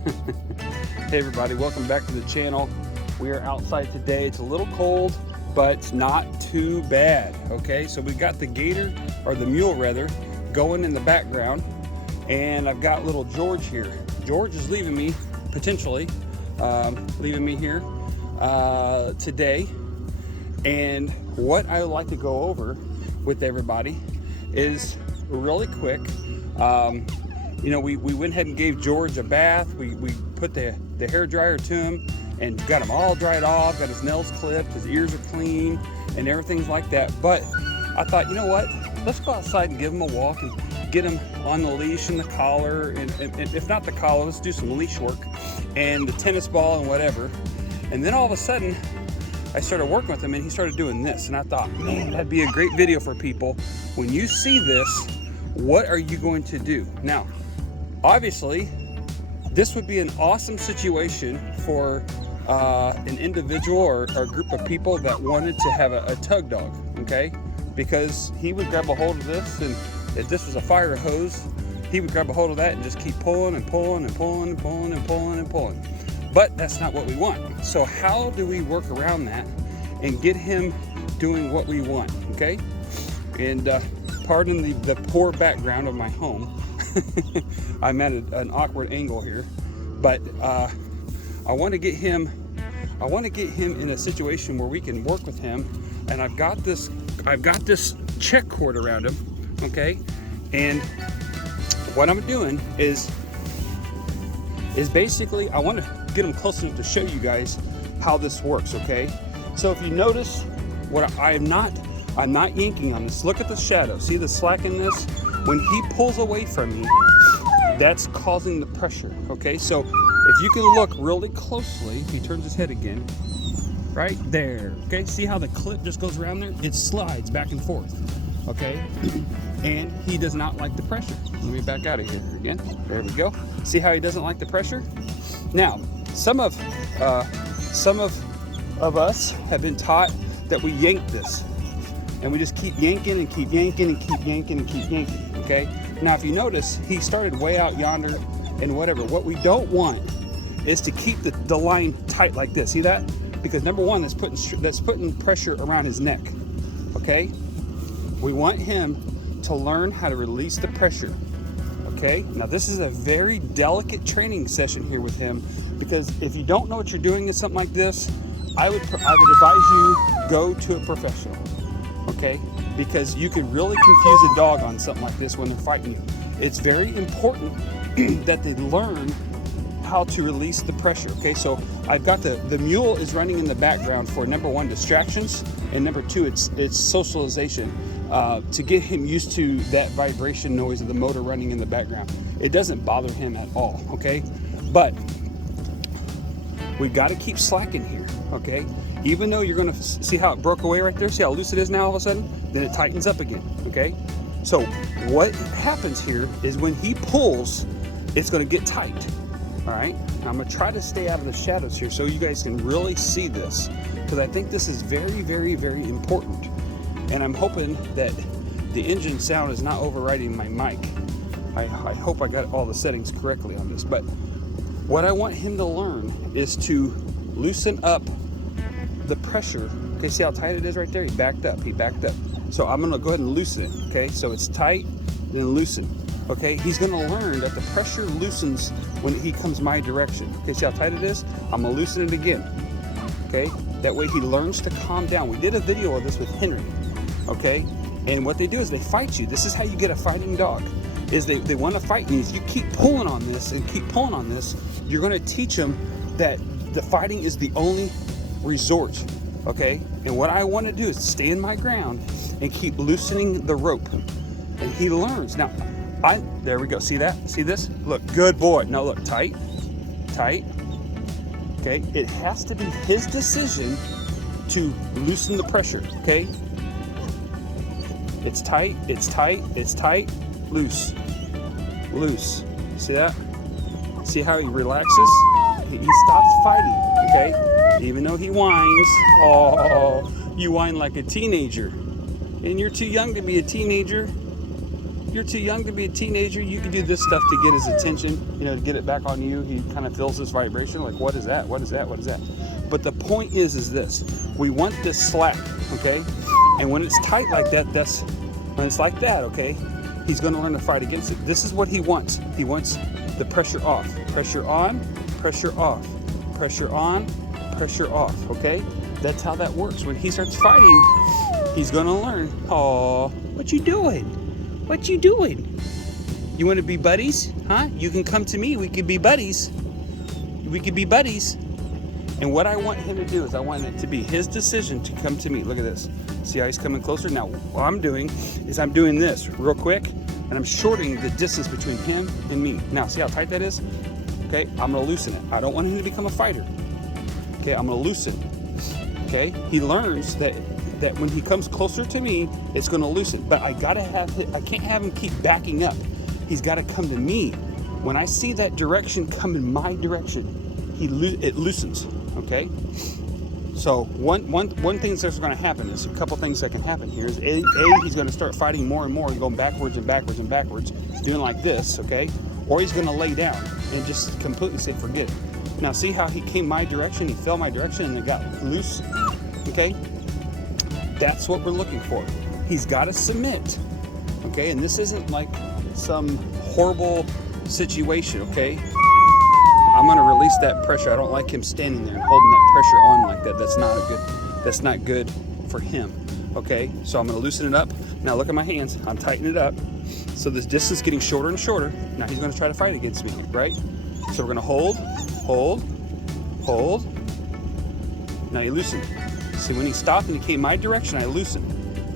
Hey everybody, welcome back to the channel. We are outside today. It's a little cold, but it's not too bad. Okay, so we got the gator, or the mule rather, going in the background, and I've got little George here. George is leaving me, potentially, leaving me here today. And what I would like to go over with everybody is really quick. You know, we went ahead and gave George a bath. We put the hair dryer to him and got him all dried off, got his nails clipped, his ears are clean, and everything's like that. But I thought, you know what? Let's go outside and give him a walk and get him on the leash and the collar, and if not the collar, let's do some leash work and the tennis ball and whatever. And then all of a sudden, I started working with him and he started doing this. And I thought, man, that'd be a great video for people. When you see this, what are you going to do? Now, obviously, this would be an awesome situation for an individual or a group of people that wanted to have a tug dog, okay? Because he would grab a hold of this, and if this was a fire hose, he would grab a hold of that and just keep pulling and pulling and pulling and pulling and pulling and pulling. But that's not what we want. So how do we work around that and get him doing what we want, okay? And pardon the poor background of my home. I'm at an awkward angle here, but I want to get him in a situation where we can work with him. And I've got this check cord around him, okay? And what I'm doing is basically I want to get him close enough to show you guys how this works, okay? So if you notice, I'm not yanking on this. Look at the shadow. See the slack in this? When he pulls away from me, that's causing the pressure, okay? So if you can look really closely, if he turns his head again, right there, okay? See how the clip just goes around there? It slides back and forth, okay? And he does not like the pressure. Let me back out of here again. There we go. See how he doesn't like the pressure? Now, some of us have been taught that we yank this, and we just keep yanking and keep yanking and keep yanking and keep yanking, okay? Now, if you notice, he started way out yonder and whatever. What we don't want is to keep the line tight like this. See that? Because number one, that's putting pressure around his neck, okay? We want him to learn how to release the pressure, okay? Now, this is a very delicate training session here with him, because if you don't know what you're doing in something like this, I would advise you go to a professional. Okay, because you can really confuse a dog on something like this when they're fighting you. It's very important that they learn how to release the pressure. Okay, so I've got the mule is running in the background for number one, distractions, and number two, it's socialization, to get him used to that vibration noise of the motor running in the background. It doesn't bother him at all, okay? But we've got to keep slacking here, okay? Even though you're gonna see how it broke away right there, see how loose it is now all of a sudden, then it tightens up again, okay? So what happens here is when he pulls, it's gonna get tight, all right? Now I'm gonna try to stay out of the shadows here so you guys can really see this, because I think this is very, very, very important. And I'm hoping that the engine sound is not overriding my mic. I hope I got all the settings correctly on this, but what I want him to learn is to loosen up the pressure. Okay, see how tight it is right there? He backed up. So I'm gonna go ahead and loosen it. Okay, so it's tight, then loosen. Okay, he's gonna learn that the pressure loosens when he comes my direction. Okay, see how tight it is? I'm gonna loosen it again. Okay, that way he learns to calm down. We did a video of this with Henry. Okay, and what they do is they fight you. This is how you get a fighting dog. Is they want to fight you. If you keep pulling on this and keep pulling on this, you're gonna teach them that the fighting is the only resort, okay? And what I want to do is stand my ground and keep loosening the rope, and he learns. Now, there we go. See that? See this? Look, good boy. Now look, tight. Okay, it has to be his decision to loosen the pressure. Okay, it's tight. Loose. See that? See how he relaxes? He stops fighting. Okay. Even though he whines, oh, you whine like a teenager. And you're too young to be a teenager. you're too young to be a teenager. You can do this stuff to get his attention, you know, to get it back on you. He kind of feels this vibration, like, what is that? What is that? What is that? But the point is this: we want this slack, okay? And when it's tight like that, when it's like that, okay, he's going to learn to fight against it. This is what he wants. He wants the pressure off, pressure on, pressure off, pressure on, pressure off, okay? That's how that works. When he starts fighting, he's going to learn, oh, what you doing? What you doing? You want to be buddies? Huh? You can come to me. We could be buddies. We could be buddies. And what I want him to do is I want it to be his decision to come to me. Look at this. See how he's coming closer? Now, what I'm doing is I'm doing this real quick, and I'm shortening the distance between him and me. Now, see how tight that is? Okay, I'm going to loosen it. I don't want him to become a fighter. Okay, I'm going to loosen. Okay, he learns that when he comes closer to me, it's going to loosen. But I can't have him keep backing up. He's got to come to me. When I see that direction come in my direction, it loosens. Okay. So one thing that's going to happen is a couple things that can happen here is a he's going to start fighting more and more and going backwards and backwards and backwards, doing like this. Okay, or he's going to lay down and just completely say forget it. Now see how he came my direction, he fell my direction, and it got loose. Okay, that's what we're looking for. He's got to submit. Okay, and this isn't like some horrible situation. Okay, I'm going to release that pressure. I don't like him standing there and holding that pressure on like that. That's not good for him. Okay, so I'm going to loosen it up. Now look at my hands. I'm tightening it up. So this distance is getting shorter and shorter. Now he's going to try to fight against me, right? So we're going to hold. Now he loosened. See, when he stopped and he came my direction, I loosened.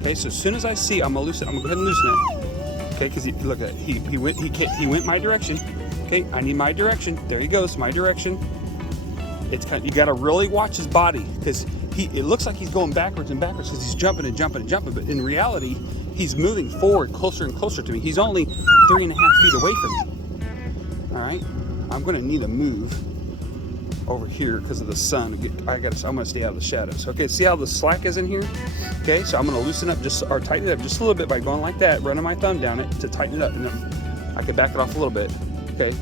Okay, so as soon as I see, I'm going to loosen. I'm going to go ahead and loosen it. Okay, because look at it. He went my direction. Okay, I need my direction. There he goes, my direction. It's you got to really watch his body, because it looks like he's going backwards and backwards because he's jumping and jumping and jumping, but in reality, he's moving forward closer and closer to me. He's only 3.5 feet away from me. All right, I'm going to need a move over here because of the sun. I'm going to stay out of the shadows. Okay, see how the slack is in here? Okay, so I'm going to loosen up or tighten it up just a little bit by going like that, running my thumb down it to tighten it up, and then I could back it off a little bit. Okay,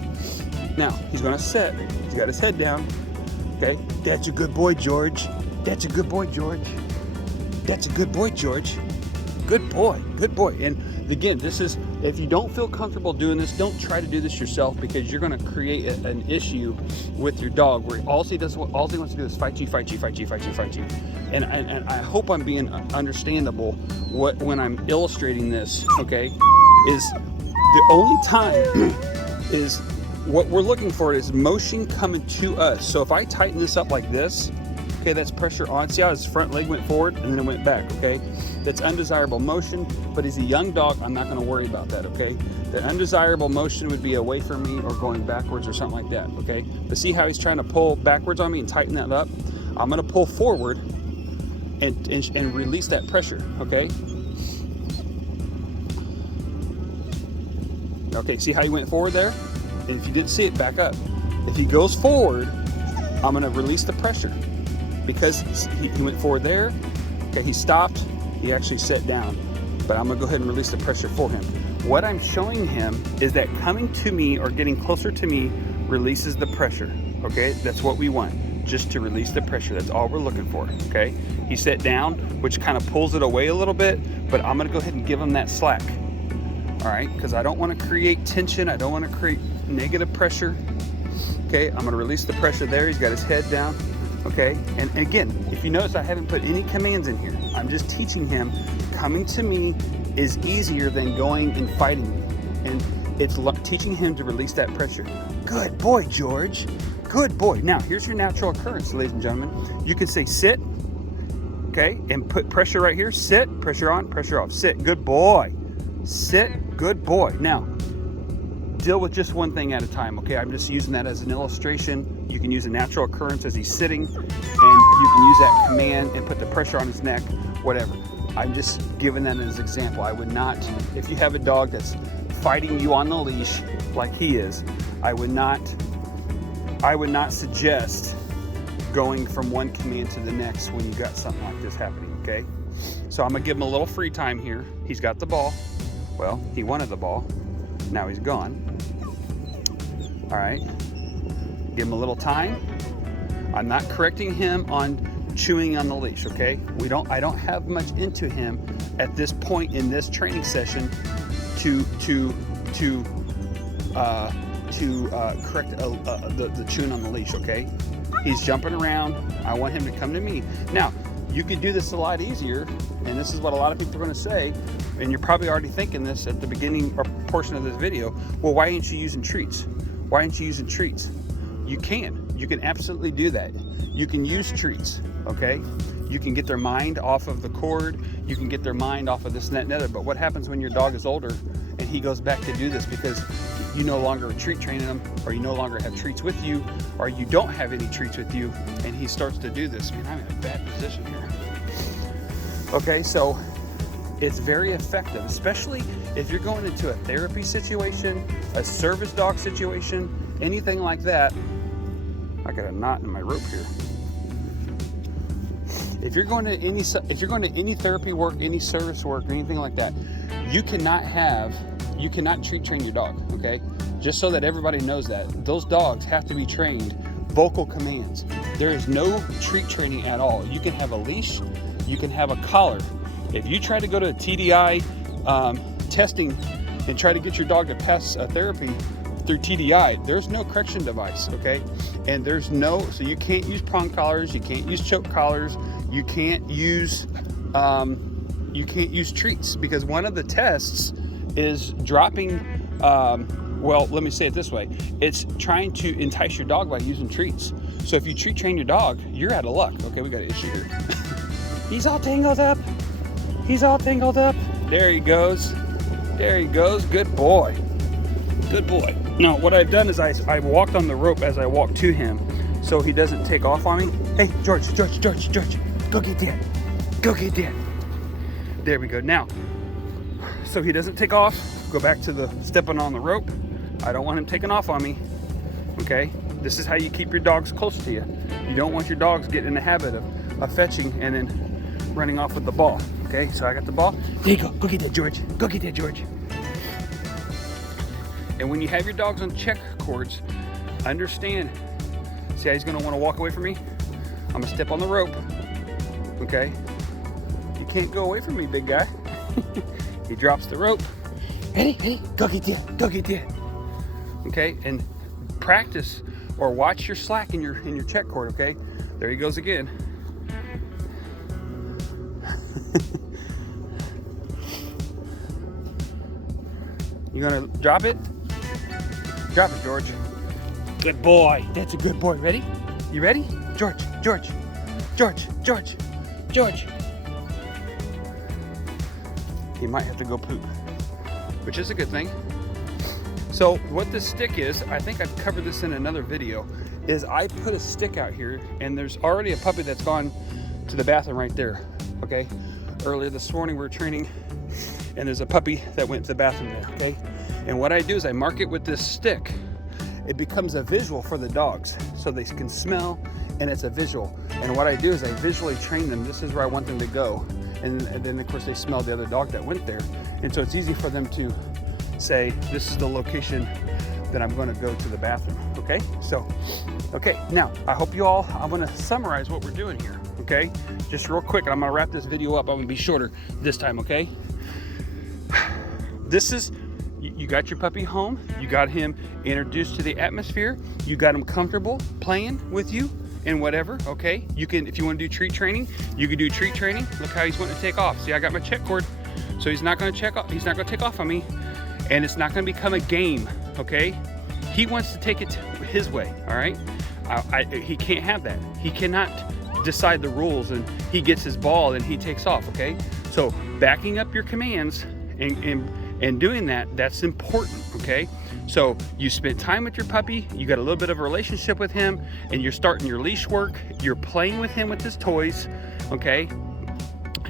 now he's going to sit. He's got his head down. Okay, that's a good boy, George. That's a good boy, George. That's a good boy, George. Good boy, good boy. And again, this is, if you don't feel comfortable doing this, don't try to do this yourself, because you're going to create an issue with your dog where all he wants to do is fight you. And I hope I'm being understandable when I'm illustrating this. Okay, is the only time is what we're looking for is motion coming to us. So if I tighten this up like this, okay, that's pressure on. See how his front leg went forward and then it went back, okay? That's undesirable motion, but he's a young dog. I'm not gonna worry about that, okay? The undesirable motion would be away from me or going backwards or something like that, okay? But see how he's trying to pull backwards on me and tighten that up? I'm gonna pull forward and release that pressure, okay? Okay, see how he went forward there? And if you didn't see it, back up. If he goes forward, I'm gonna release the pressure, because he went forward there. Okay, he stopped, he actually sat down, but I'm gonna go ahead and release the pressure for him. What I'm showing him is that coming to me or getting closer to me releases the pressure, okay? That's what we want, just to release the pressure. That's all we're looking for, okay? He sat down, which kind of pulls it away a little bit, but I'm gonna go ahead and give him that slack, all right? Because I don't wanna create tension, I don't wanna create negative pressure, okay? I'm gonna release the pressure there. He's got his head down. Okay, and again, if you notice, I haven't put any commands in here. I'm just teaching him coming to me is easier than going and fighting me. And it's teaching him to release that pressure. Good boy, George. Good boy. Now, here's your natural occurrence, ladies and gentlemen. You can say sit, okay, and put pressure right here. Sit, pressure on, pressure off. Sit, good boy. Sit, good boy. Now, deal with just one thing at a time, okay? I'm just using that as an illustration. You can use a natural occurrence as he's sitting, and you can use that command and put the pressure on his neck, whatever. I'm just giving that as an example. I would not, if you have a dog that's fighting you on the leash like he is, I would not suggest going from one command to the next when you got something like this happening, okay? So I'm gonna give him a little free time here. He's got the ball. Well, he wanted the ball. Now he's gone. All right. Give him a little time. I'm not correcting him on chewing on the leash, okay? I don't have much into him at this point in this training session to correct the chewing on the leash, okay? He's jumping around. I want him to come to me. Now, you could do this a lot easier, and this is what a lot of people are going to say, and you're probably already thinking this at the beginning or portion of this video. Well, why ain't you using treats? Why aren't you using treats? You can absolutely do that. You can use treats, okay? You can get their mind off of the cord. You can get their mind off of this and that and other. But what happens when your dog is older and he goes back to do this because you no longer are treat training him, or you no longer have treats with you, or you don't have any treats with you, and he starts to do this? Man, I'm in a bad position here. Okay, so it's very effective, especially if you're going into a therapy situation, a service dog situation, anything like that. I got a knot in my rope here. If you're going to any therapy work, any service work, or anything like that, you cannot treat train your dog, okay? Just so that everybody knows that. Those dogs have to be trained vocal commands. There is no treat training at all. You can have a leash, you can have a collar. If you try to go to a TDI testing and try to get your dog to pass a therapy through TDI, there's no correction device, okay? And so you can't use prong collars, you can't use choke collars, you can't use treats, because one of the tests is dropping, well, let me say it this way. It's trying to entice your dog by using treats. So if you treat train your dog, you're out of luck. Okay, we got an issue here. He's all tangled up. He's all tangled up. There he goes. There he goes. Good boy. Good boy. Now, what I've done is I walked on the rope as I walked to him so he doesn't take off on me. Hey, George, go get Dad. Go get Dad. There we go. Now, so he doesn't take off, go back to the stepping on the rope. I don't want him taking off on me, okay? This is how you keep your dogs close to you. You don't want your dogs getting in the habit of fetching and then running off with the ball, okay? So I got the ball. There you go. Go get that, George. Go get that, George. And when you have your dogs on check cords, understand, see how he's gonna wanna walk away from me? I'm gonna step on the rope, okay? You can't go away from me, big guy. He drops the rope. Hey, go get that, go get that. Okay, and practice or watch your slack in your check cord, okay? There he goes again. You gonna drop it? Drop it, George. Good boy. That's a good boy. Ready? You ready? George. He might have to go poop, which is a good thing. So what this stick is, I think I've covered this in another video, is I put a stick out here, and there's already a puppy that's gone to the bathroom right there, okay? Earlier this morning we were training, and there's a puppy that went to the bathroom there, okay? And what I do is I mark it with this stick. It becomes a visual for the dogs, so they can smell, and it's a visual. And what I do is I visually train them. This is where I want them to go. And then of course they smell the other dog that went there. And so it's easy for them to say, this is the location that I'm gonna go to the bathroom, okay? So, okay, now I hope you all, I'm gonna summarize what we're doing here, okay? Just real quick, and I'm gonna wrap this video up. I'm gonna be shorter this time, okay? This is, you got your puppy home, you got him introduced to the atmosphere, you got him comfortable playing with you and whatever, okay? You can, if you want to do treat training, you can do treat training. Look how he's wanting to take off. See, I got my check cord, so he's not going to check off, he's not going to take off on me, and it's not going to become a game, okay? He wants to take it his way, all right? He can't have that. He cannot decide the rules and he gets his ball and he takes off, okay? So backing up your commands and doing that, that's important, okay? So you spent time with your puppy, you got a little bit of a relationship with him, and you're starting your leash work, you're playing with him with his toys, okay?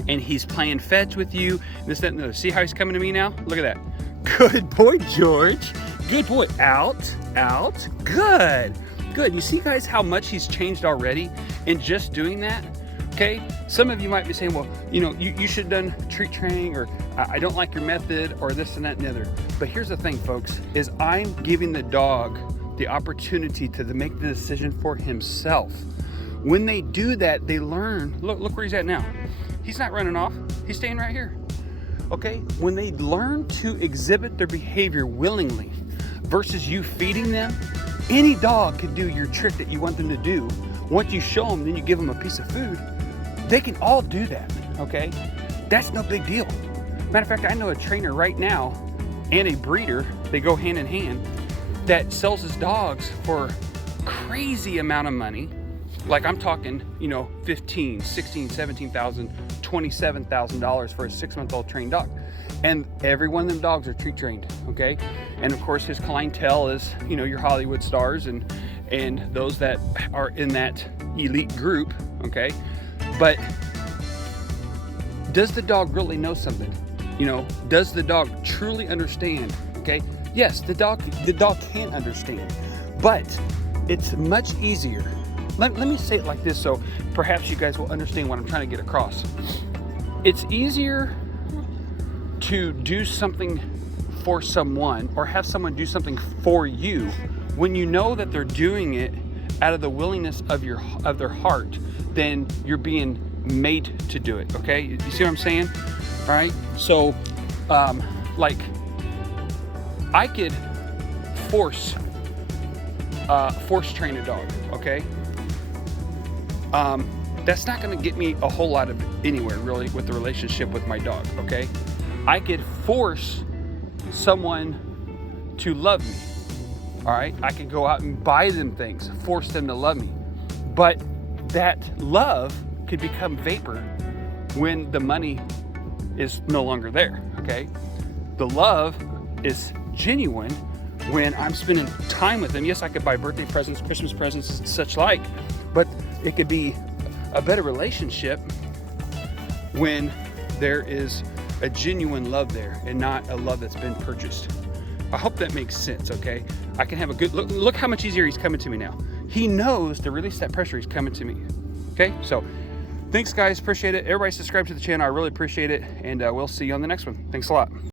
And he's playing fetch with you, this, that, and the other. See how he's coming to me now? Look at that. Good boy, George. Good boy. Out, good. You see, guys, how much he's changed already in just doing that? Okay, some of you might be saying, well, you know, you should have done treat training, or I don't like your method, or this and that and the other. But here's the thing, folks, is I'm giving the dog the opportunity to make the decision for himself. When they do that, they learn. Look where he's at now. He's not running off. He's staying right here. Okay, when they learn to exhibit their behavior willingly versus you feeding them, any dog can do your trick that you want them to do. Once you show them, then you give them a piece of food. They can all do that, okay? That's no big deal. Matter of fact, I know a trainer right now and a breeder, they go hand in hand, that sells his dogs for crazy amount of money. Like I'm talking, you know, $15,000, $16,000, $17,000, $27,000 for a 6-month-old trained dog. And every one of them dogs are treat trained, okay? And of course his clientele is, you know, your Hollywood stars and those that are in that elite group, okay? But does the dog really know something? You know, does the dog truly understand? Okay, yes, the dog can understand, but it's much easier. Let me say it like this, so perhaps you guys will understand what I'm trying to get across. It's easier to do something for someone or have someone do something for you when you know that they're doing it out of the willingness of their heart, than you're being made to do it. Okay, you see what I'm saying? All right, so like I could force train a dog, okay? That's not going to get me a whole lot of anywhere really with the relationship with my dog, okay? I could force someone to love me, all right? I could go out and buy them things, force them to love me, but that love could become vapor when the money is no longer there, okay? The love is genuine when I'm spending time with them. Yes, I could buy birthday presents, Christmas presents, and such like, but it could be a better relationship when there is a genuine love there and not a love that's been purchased. I hope that makes sense, okay? I can have a good look how much easier he's coming to me now. He knows to release that pressure, he's coming to me. Okay, so thanks guys, appreciate it. Everybody subscribe to the channel, I really appreciate it, and we'll see you on the next one. Thanks a lot.